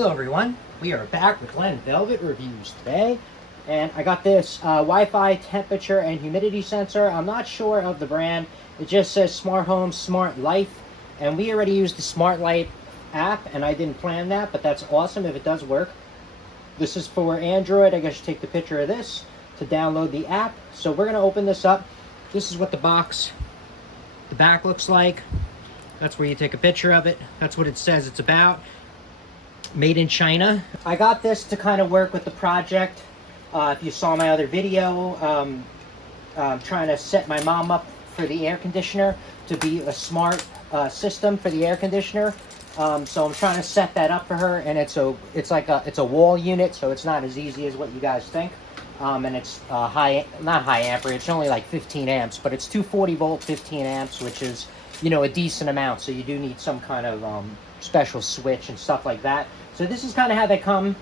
Hello everyone, we are back with Glen Velvet reviews today, and I got this Wi-Fi temperature and humidity sensor. I'm not sure of the brand. It just says Smart Home, Smart Life, and we already used the Smart Life app, and I didn't plan that, but that's awesome if it does work. This is for Android. I guess you take the picture of this to download the app. So we're going to open this up. This is what the back looks like. That's where you take a picture of it. That's what it says it's about. Made in China. I got this to kind of work with the project. If you saw my other video, trying to set my mom up for the air conditioner to be a smart system for the air conditioner. So I'm trying to set that up for her, and it's a wall unit, so it's not as easy as what you guys think. And it's not high amperage. It's only like 15 amps, but it's 240 volt, 15 amps, which is, you know, a decent amount. So you do need some kind of special switch and stuff like that. So this is kind of how they come,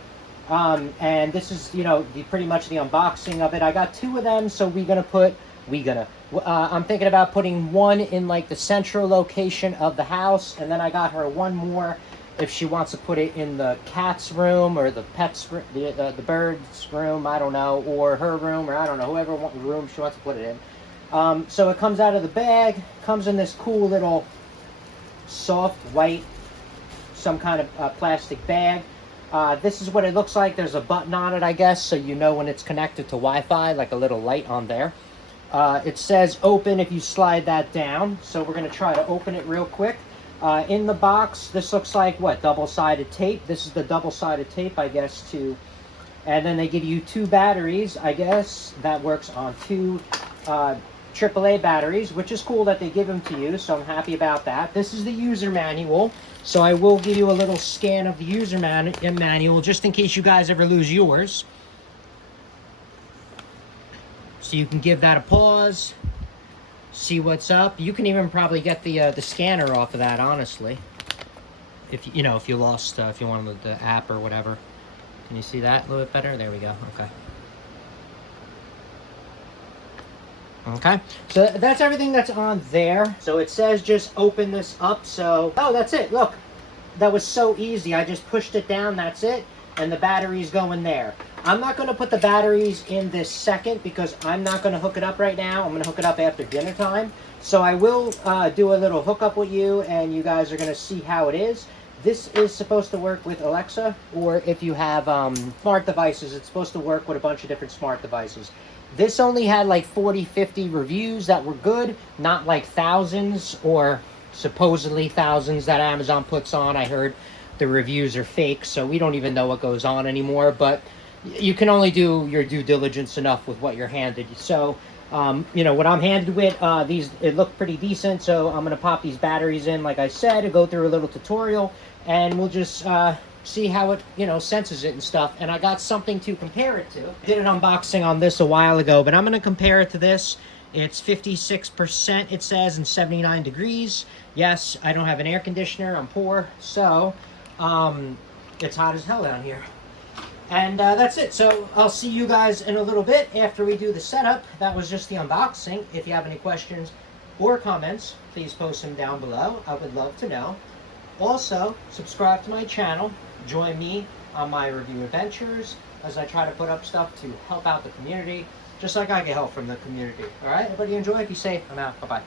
and this is, you know, pretty much the unboxing of it. I got two of them, so I'm thinking about putting one in like the central location of the house, and then I got her one more if she wants to put it in the cat's room or the pet's the bird's room, I don't know, or her room, or I don't know, whoever room she wants to put it in. So it comes out of the bag, comes in this cool little soft white, some kind of plastic bag. This is what it looks like. There's a button on it, I guess, so you know when it's connected to Wi-Fi, like a little light on there. It says open if you slide that down, so we're going to try to open it real quick. In the box, this looks like, what, double-sided tape? This is the double-sided tape, I guess, too. And then they give you two batteries, I guess, that works on two AAA batteries, which is cool that they give them to you, so I'm happy about that. This is the user manual, so I will give you a little scan of the user manual, just in case you guys ever lose yours. So you can give that a pause, see what's up. You can even probably get the scanner off of that, honestly. If you lost, if you wanted the app or whatever. Can you see that a little bit better? There we go. Okay. Okay, so that's everything that's on there. So it says just open this up. So, oh, that's it. Look, that was so easy. I just pushed it down. That's it. And the batteries go in there. I'm not going to put the batteries in this second because I'm not going to hook it up right now. I'm going to hook it up after dinner time. So I will do a little hookup with you, and you guys are going to see how it is. This is supposed to work with Alexa, or if you have smart devices, it's supposed to work with a bunch of different smart devices. This only had like 40, 50 reviews that were good, not like thousands or supposedly thousands that Amazon puts on. I heard the reviews are fake, so we don't even know what goes on anymore, but you can only do your due diligence enough with what you're handed. So, you know, what I'm handed with, it looked pretty decent, so I'm going to pop these batteries in, like I said, and go through a little tutorial, and we'll just see how it, you know, senses it and stuff. And I got something to compare it to. I did an unboxing on this a while ago, but I'm going to compare it to this. It's 56%, it says, and 79 degrees. Yes, I don't have an air conditioner. I'm poor, so it's hot as hell down here. And that's it. So I'll see you guys in a little bit after we do the setup. That was just the unboxing. If you have any questions or comments, please post them down below. I would love to know. Also, subscribe to my channel. Join me on my review adventures as I try to put up stuff to help out the community, just like I get help from the community. All right, everybody enjoy. Be safe. I'm out. Bye-bye.